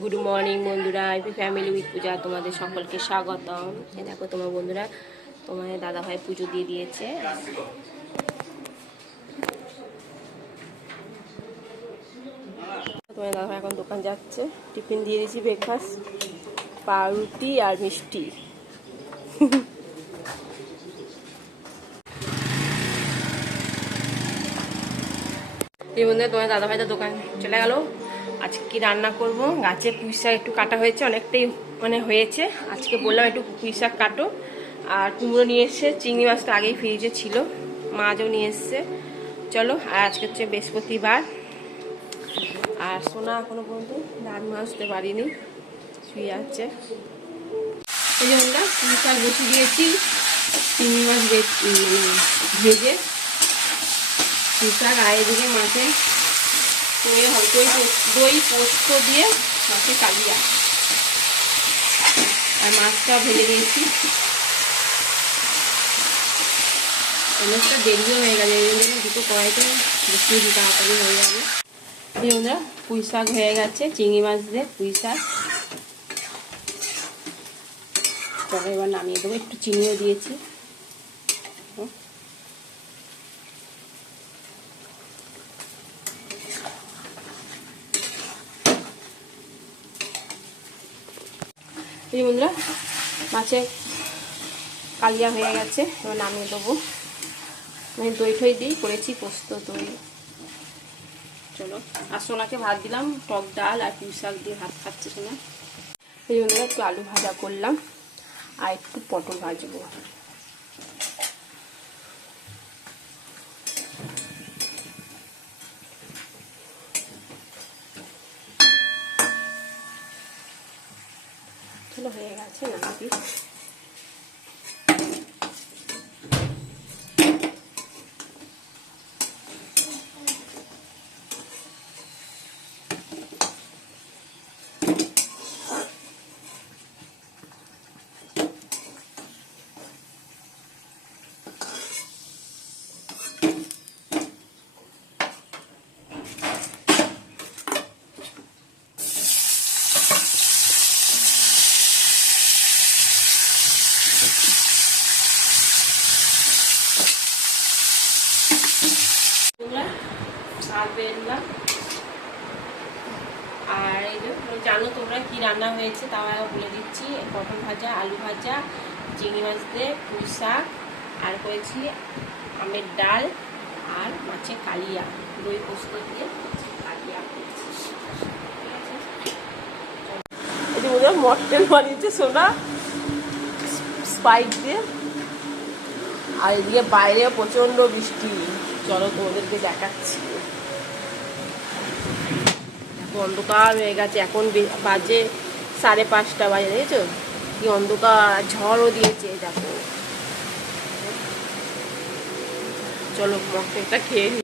Good morning বন্ধুরা, AP family with পূজা তোমাদের সকলকে স্বাগতম। এই দেখো তোমার বন্ধুরা, তোমাদের দাদাভাই পুজো দিয়ে দিয়েছে। তোমার দাদাভাই এখন দোকান যাচ্ছে। টিফিন দিয়ে দিয়েছি, ব্রেকফাস্ট পাউরুটি আর মিষ্টি। এই বন্ধুরা, তোমার দাদাভাই তো দোকান চলে গেল। আজকে কি রান্না করব? গাছে পুঁই শাক একটু কাটা হয়েছে, অনেকটাই হয়েছে। আজকে বললাম একটু পুঁই শাক কাটো। আর কুমড়ো নিয়ে এসছে, চিংড়ি মাছটা আগেই ফ্রিজে ছিল, মাছও নিয়ে এসছে। চলো, আর আজকে হচ্ছে বৃহস্পতিবার। আর সোনা এখনো পর্যন্ত দাঁত মাজতে পারিনি, শুয়ে আছে। এই যে আমরা পুঁই শাক বসে দিয়েছি, চিংড়ি মাছ ভেজে পুঁই শাক, আর এদিকে মাছের দই পোস্ত দিয়ে মাছের কালিয়া, আর মাছটা ভেজে দিয়েছি। অনেকটা দেরিও হয়ে গেছে, এই জন্য দুটো কড়াইতে বেশি তাড়াতাড়ি হয়ে যাবে। এই বন্ধুরা, পুঁই শাক হয়ে গেছে, চিংড়ি মাছ দিয়ে পুঁই শাক। তবে এবার নামিয়ে দেবো, একটু চিনিও দিয়েছি। এই বন্ধুরা, মাছের কালিয়া হয়ে গেছে, এবার নামিয়ে দেবো। আমি দই ঠই দিই করেছি, পোস্ত দই। চলো, আর সোনাকে ভাত দিলাম, টক ডাল আর পুঁই শাক দিয়ে ভাত খাচ্ছে সোনা। এই বন্ধুরা, একটু আলু ভাজা করলাম আর একটু পটল ভাজবো। চলো, হয়ে গেছে, নামাবি। আর এই যে জানো তোমরা কি রান্না হয়েছে, তাও বলে দিচ্ছি। পটল ভাজা, আলু ভাজা, চিংড়ি মাছ দিয়ে পুঁই শাক, আর করেছি আমের ডাল আর মাছের কালিয়া, দই পোস্ত দিয়ে কালিয়া করেছি। এই যে ওদের মটন বানিয়েছে সোনা স্পাইস দিয়ে। আর এদিকে বাইরে প্রচন্ড বৃষ্টি, চলো তোমাদেরকে দেখাচ্ছি। অন্ধকার হয়ে গেছে, এখন বাজে 5:30 বাজে, দেখেছো কি অন্ধকার, ঝড়ও দিয়েছে। দেখো, চলো মটনটা খেয়ে নি।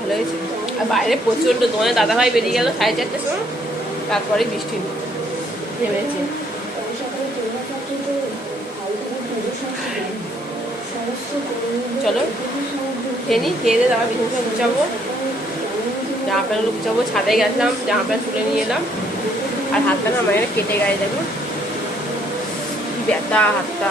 ভালো হয়েছে। আর বাইরে প্রচন্ড, তোমার দাদাভাই বেরিয়ে গেল 4:30টার সময়, তারপরে বৃষ্টি নেমেছে। চলো খেয়ে নি, খেয়ে দিয়ে তারপর বিছানা গুছাবো, জামা প্যান্টগুলো গুছাবো। ছাদে গেছিলাম, জামা প্যান্ট তুলে নিয়ে এলাম। আর হাতটা না আমার কেটে গায়ে, দেখো কি ব্যথা হাতটা।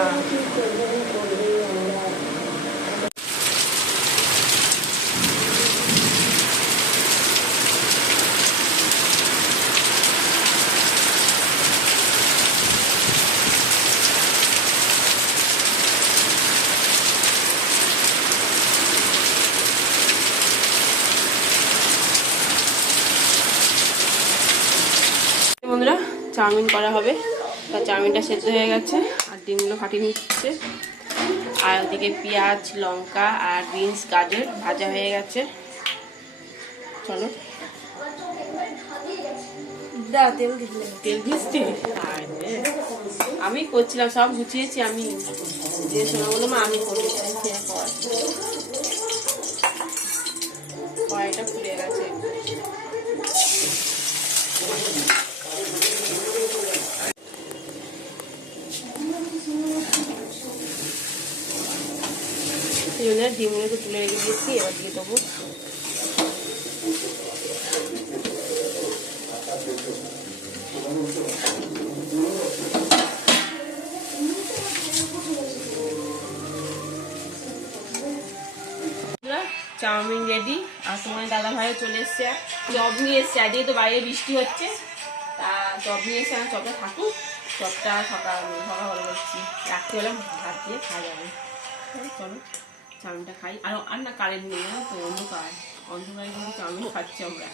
বন্ধুরা, চাউমিন করা হবে, তা চাউমিনটা সেদ্ধ হয়ে গেছে আর ডিমগুলো ফাটিয়ে নিচ্ছে। আর ওদিকে পেঁয়াজ, লঙ্কা আর বিনস, গাজর ভাজা হয়ে গেছে। চলো, তেল দিচ্ছি, আমি করছিলাম, সব গুছিয়েছি আমি। যে শোনা বললো মা আমি করবো, কড়াইটা ফুলে গেছে। ডিমগুলো তো তুলে রেখে দিয়েছি, এবার দিয়ে দেবো। Chowmein ready. আর তোমার দাদা ভাইও চলে এসছে, চপ নিয়ে এসছে। আজকে তো বাইরে বৃষ্টি হচ্ছে, তা চপ নিয়ে এসে আমি চপটা থাকুক। চপটা সকাল সকাল করছি, রাত্রিবেলা ভাত দিয়ে খাওয়া যাবে। চলো চাউমিনটা খাই। আর না কারেন্ট নেই না তো, অন্ধকারে কিন্তু চাউমিন খাচ্ছি আমরা।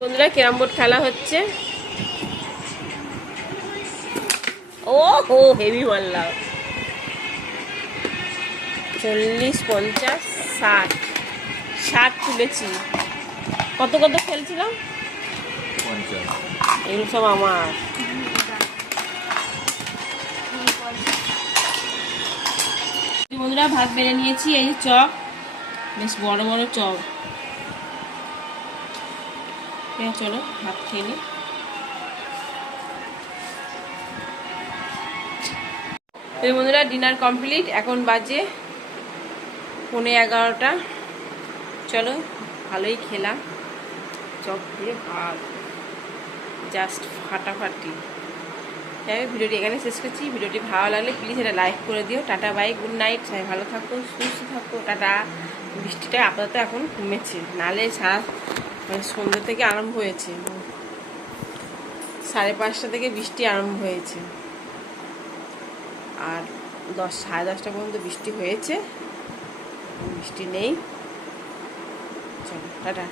বন্ধুরা ক্যারাম বোর্ড খেলা হচ্ছে। ও হো হেভি মারলাম। 40, 50, 60 60 তুলেছি। কত কত খেলছিলাম, এগুলো সব আমার। বন্ধুরা ভাত বেড়ে নিয়েছি, এই যে চপ, বেশ বড় বড় চপ। চলো ভাত খেয়ে নি। বন্ধুরা ডিনার কমপ্লিট, এখন বাজে 11:15। চলো ভালোই খেলাম, চপ দিয়ে ভাত জাস্ট ফাটাফাটি। ভিডিওটি এখানে শেষ করছি। ভিডিওটি ভালো লাগলে প্লিজ এটা লাইক করে দিও। টাটা বাই, গুড নাইট, সবাই ভালো থাকো, সুস্থ থাকো, টাটা। বৃষ্টিটা আপাতত এখন কমেছে, নালে সারা মানে সন্ধ্যে থেকে আরম্ভ হয়েছে, 5:30 থেকে বৃষ্টি আরম্ভ হয়েছে, আর 10, 10:30 পর্যন্ত বৃষ্টি হয়েছে, বৃষ্টি নেই। চলো টাটা।